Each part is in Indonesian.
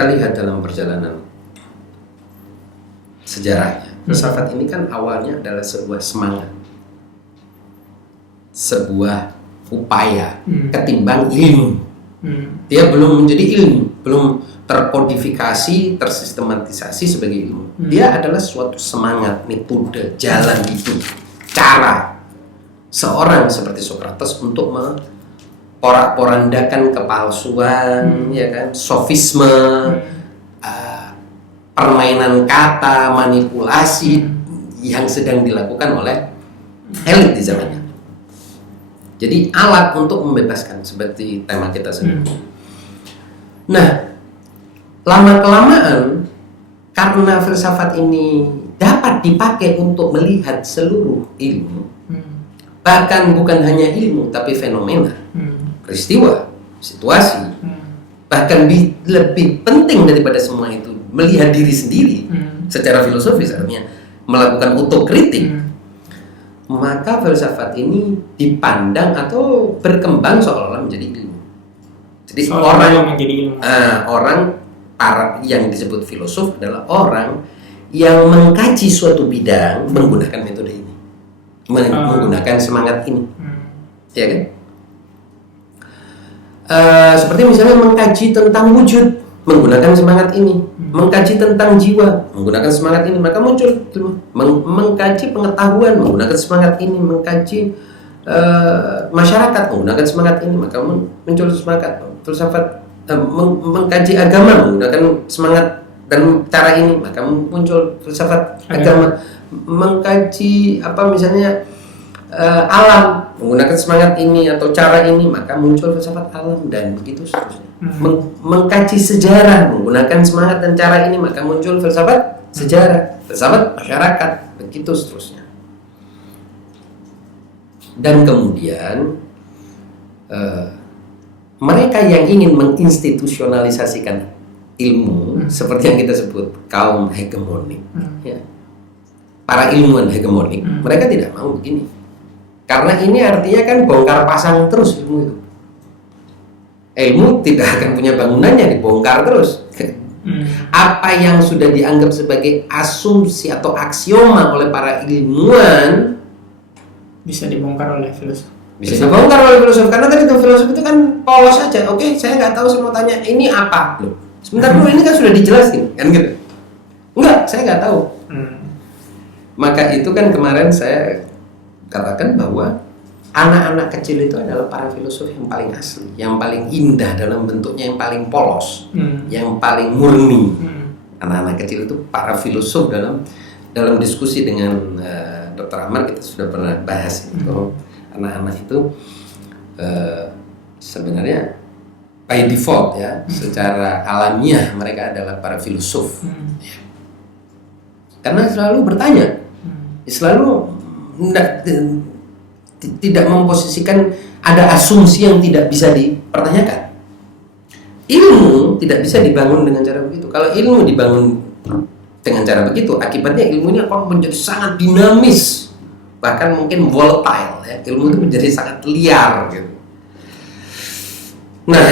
kita lihat dalam perjalanan sejarahnya, filsafat ini kan awalnya adalah sebuah semangat, sebuah upaya ketimbang ilmu. Dia belum menjadi ilmu, belum terkodifikasi, tersistematisasi sebagai ilmu. Dia adalah suatu semangat, metode, jalan hidup, cara seorang seperti Socrates untuk porak-porandakan kepalsuan, ya kan, sofisme, permainan kata, manipulasi yang sedang dilakukan oleh elit di zamannya. Jadi alat untuk membebaskan, seperti tema kita sebelumnya. Nah, lama-kelamaan karena filsafat ini dapat dipakai untuk melihat seluruh ilmu, bahkan bukan hanya ilmu tapi fenomena, peristiwa, situasi, bahkan lebih penting daripada semua itu melihat diri sendiri secara filosofis, artinya melakukan otokritik. Maka filsafat ini dipandang atau berkembang seolah-olah menjadi ilmu. Jadi orang para yang disebut filosof adalah orang yang mengkaji suatu bidang menggunakan metode ini, menggunakan semangat ini, ya kan? Seperti misalnya mengkaji tentang wujud menggunakan semangat ini, mengkaji tentang jiwa menggunakan semangat ini, maka muncul mengkaji pengetahuan menggunakan semangat ini, mengkaji masyarakat menggunakan semangat ini, maka muncul semangat filsafat. Mengkaji agama menggunakan semangat dan cara ini, maka muncul filsafat agama. Mengkaji misalnya alam menggunakan semangat ini atau cara ini, maka muncul filsafat alam, dan begitu seterusnya. Mengkaji sejarah menggunakan semangat dan cara ini, maka muncul filsafat sejarah, filsafat masyarakat, begitu seterusnya. Dan kemudian mereka yang ingin menginstitusionalisasikan ilmu, seperti yang kita sebut kaum hegemonik, ya, para ilmuwan hegemonik, mereka tidak mau begini. Karena ini artinya kan bongkar pasang terus ilmu itu. Ilmu tidak akan punya bangunannya, dibongkar terus. Apa yang sudah dianggap sebagai asumsi atau aksioma oleh para ilmuwan bisa dibongkar oleh filosof. Bisa dibongkar oleh filosof, karena tadi itu filosof itu kan polos saja. Oke, saya nggak tahu, saya mau tanya ini apa loh. Sebentar dulu, ini kan sudah dijelasin, kan gitu. Enggak, saya nggak tahu. Maka itu kan kemarin saya katakan bahwa anak-anak kecil itu adalah para filosof yang paling asli, yang paling indah dalam bentuknya, yang paling polos, yang paling murni. Anak-anak kecil itu para filosof. Dalam diskusi dengan Dr. Amar kita sudah pernah bahas itu. Anak-anak itu sebenarnya by default, ya, secara alamiah mereka adalah para filosof, ya. Karena selalu bertanya, selalu tidak memposisikan ada asumsi yang tidak bisa dipertanyakan. Ilmu tidak bisa dibangun dengan cara begitu. Kalau ilmu dibangun dengan cara begitu, akibatnya ilmu ini akan menjadi sangat dinamis, bahkan mungkin volatile, ya. Ilmu itu menjadi sangat liar gitu. Nah,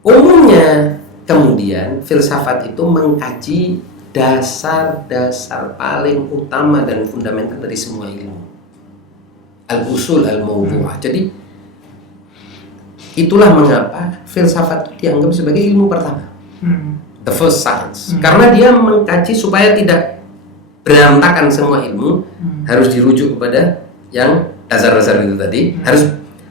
umumnya kemudian filsafat itu mengkaji dasar-dasar paling utama dan fundamental dari semua ilmu, al-usul al-mawdu'ah. Jadi itulah mengapa filsafat itu dianggap sebagai ilmu pertama, the first science. Karena dia mengkaji supaya tidak berantakan semua ilmu, harus dirujuk kepada yang dasar-dasar itu tadi.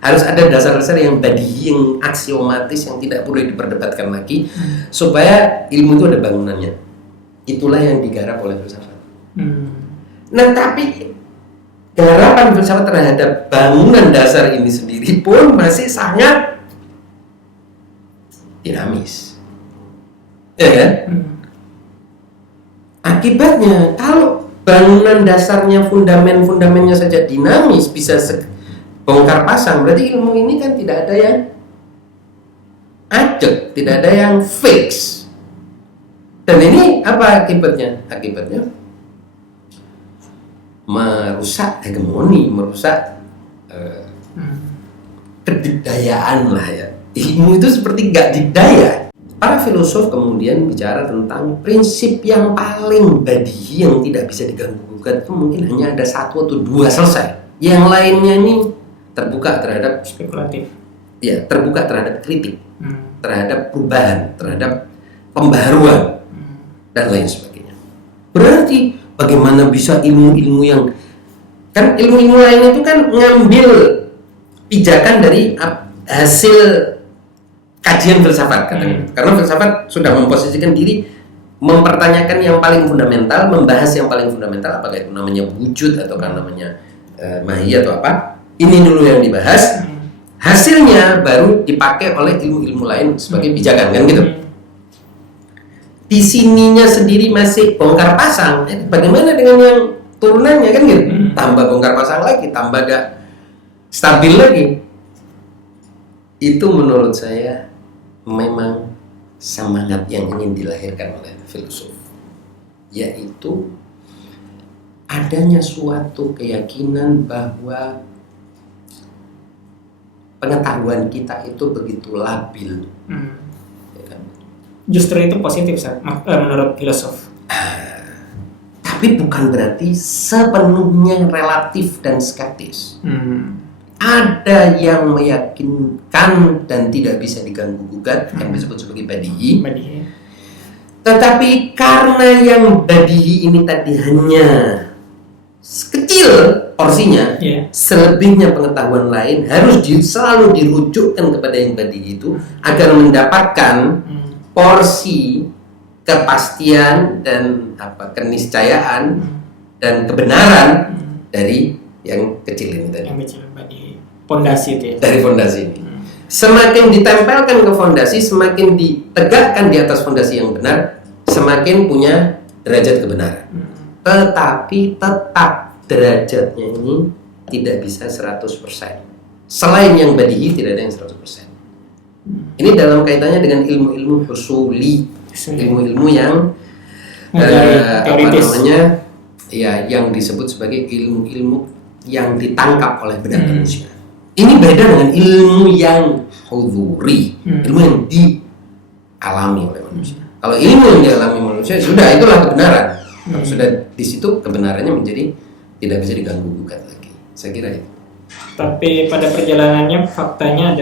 Harus ada dasar-dasar yang badihi, yang aksiomatis, yang tidak boleh diperdebatkan lagi, supaya ilmu itu ada bangunannya. Itulah yang digarap oleh filsafat. Nah, tapi garapan filsafat terhadap bangunan dasar ini sendiri pun masih sangat dinamis, ya kan? Akibatnya, kalau bangunan dasarnya, fundamennya saja dinamis, bisa bongkar pasang, berarti ilmu ini kan tidak ada yang ajak, tidak ada yang fix. Dan ini apa akibatnya? Akibatnya merusak hegemoni, merusak kedikdayaan lah, ya. ilmu itu seperti gak didaya. Para filosof kemudian bicara tentang prinsip yang paling badihi yang tidak bisa diganggu-gugat itu mungkin hanya ada 1 atau 2 selesai. Yang lainnya ini terbuka terhadap spekulatif. Ya, terbuka terhadap kritik, terhadap perubahan, terhadap pembaharuan dan lain sebagainya. Berarti bagaimana bisa ilmu-ilmu yang kan ilmu-ilmu lain itu kan ngambil pijakan dari hasil kajian filsafat katanya. Karena filsafat sudah memposisikan diri mempertanyakan yang paling fundamental, membahas yang paling fundamental, apakah itu namanya wujud atau kan namanya mahiyah atau apa. Ini dulu yang dibahas. Hasilnya baru dipakai oleh ilmu-ilmu lain sebagai pijakan kan gitu. Di sininya sendiri masih bongkar pasang. Bagaimana dengan yang turunannya kan gitu? Tambah bongkar pasang lagi, tambah gak stabil lagi. Itu menurut saya memang semangat yang ingin dilahirkan oleh filsuf, yaitu adanya suatu keyakinan bahwa pengetahuan kita itu begitu labil. Ya kan? Justru itu positif menurut filosof. Tapi bukan berarti sepenuhnya relatif dan skeptis. Ada yang meyakinkan dan tidak bisa diganggu-gugat, yang disebut sebagai badihi. Tetapi karena yang badihi ini tadi hanya kecil porsinya, selebihnya pengetahuan lain harus selalu dirujukkan kepada yang badihi itu agar mendapatkan porsi kepastian dan keniscayaan dan kebenaran dari yang kecil ini tadi. Yang kecil fondasi itu ya. Dari fondasi ini. Semakin ditempelkan ke fondasi, semakin ditegakkan di atas fondasi yang benar, semakin punya derajat kebenaran. Tetapi tetap derajatnya ini tidak bisa 100%. Selain yang badihi tidak ada yang 100%. Ini dalam kaitannya dengan ilmu-ilmu husuli, ilmu-ilmu yang yang disebut sebagai ilmu-ilmu yang ditangkap oleh benak manusia. Ini beda dengan ilmu yang huduri, ilmu yang dialami oleh manusia. Kalau ilmu yang dialami manusia sudah itulah kebenaran. Kalau sudah di situ kebenarannya menjadi tidak bisa diganggu gugat lagi. Saya kira itu. Tapi pada perjalanannya faktanya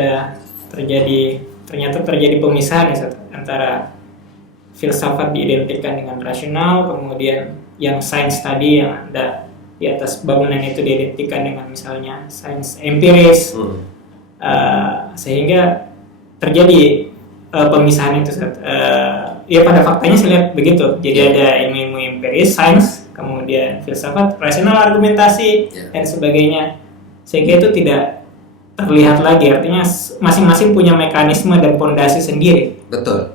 ternyata terjadi pemisahan ya, antara filsafat diidentikan dengan rasional, kemudian yang sains tadi yang ada di atas bangunan itu diidentikan dengan misalnya sains empiris, sehingga terjadi pemisahan itu. Ya pada faktanya saya lihat begitu. Jadi ada ilmu-ilmu empiris, sains, kemudian filsafat, rasional, argumentasi dan sebagainya. Sehingga itu tidak terlihat lagi. Artinya masing-masing punya mekanisme dan fondasi sendiri. Betul.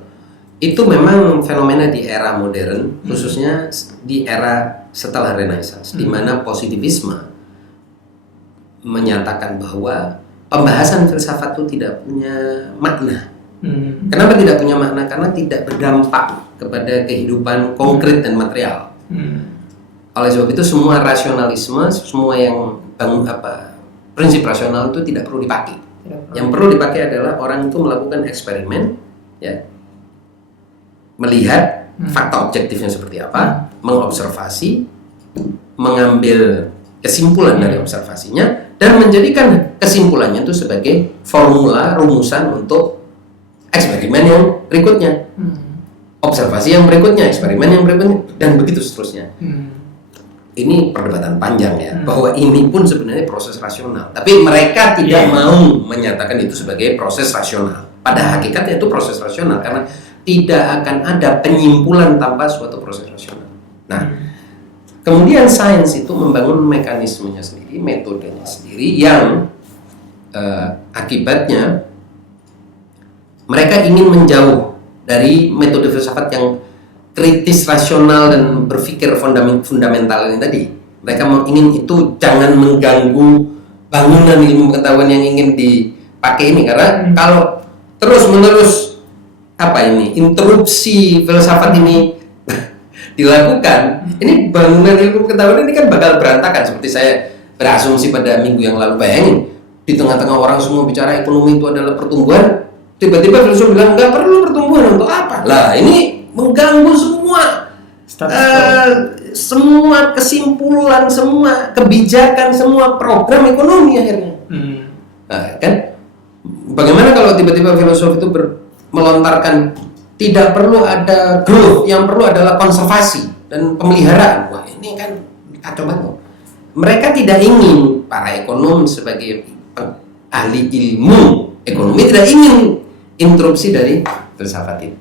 Itu memang fenomena di era modern, khususnya di era setelah Renaissance, di mana positivisme menyatakan bahwa pembahasan filsafat itu tidak punya makna. Kenapa tidak punya makna? Karena tidak berdampak kepada kehidupan konkret dan material. Oleh sebab itu semua rasionalisme, semua yang prinsip rasional itu tidak perlu dipakai. Yang perlu dipakai adalah orang itu melakukan eksperimen, ya, melihat fakta objektifnya seperti apa, mengobservasi, mengambil kesimpulan dari observasinya, dan menjadikan kesimpulannya itu sebagai formula rumusan untuk eksperimen yang berikutnya, observasi yang berikutnya, eksperimen yang berikutnya, dan begitu seterusnya. Ini perdebatan panjang ya, bahwa ini pun sebenarnya proses rasional, tapi mereka tidak mau menyatakan itu sebagai proses rasional. Pada hakikatnya itu proses rasional karena tidak akan ada penyimpulan tanpa suatu proses rasional. Nah, kemudian sains itu membangun mekanismenya sendiri, metodenya sendiri yang akibatnya mereka ingin menjauh dari metode filsafat yang kritis, rasional, dan berpikir fundamental ini tadi. Mereka ingin itu jangan mengganggu bangunan ilmu pengetahuan yang ingin dipakai ini, karena kalau terus-menerus interupsi filsafat ini dilakukan, ini bangunan ilmu pengetahuan ini kan bakal berantakan. Seperti saya berasumsi pada minggu yang lalu, bayangin di tengah-tengah orang semua bicara ekonomi itu adalah pertumbuhan, tiba-tiba filsuf bilang nggak perlu pertumbuhan untuk apa? Lah ini mengganggu semua semua kesimpulan, semua kebijakan, semua program ekonomi akhirnya. Nah, kan? Bagaimana kalau tiba-tiba filosof itu melontarkan tidak perlu ada growth, yang perlu adalah konservasi dan pemeliharaan? Wah ini kan kacau banget. Mereka tidak ingin, para ekonom sebagai ahli ilmu ekonomi tidak ingin interupsi dari filsafat itu.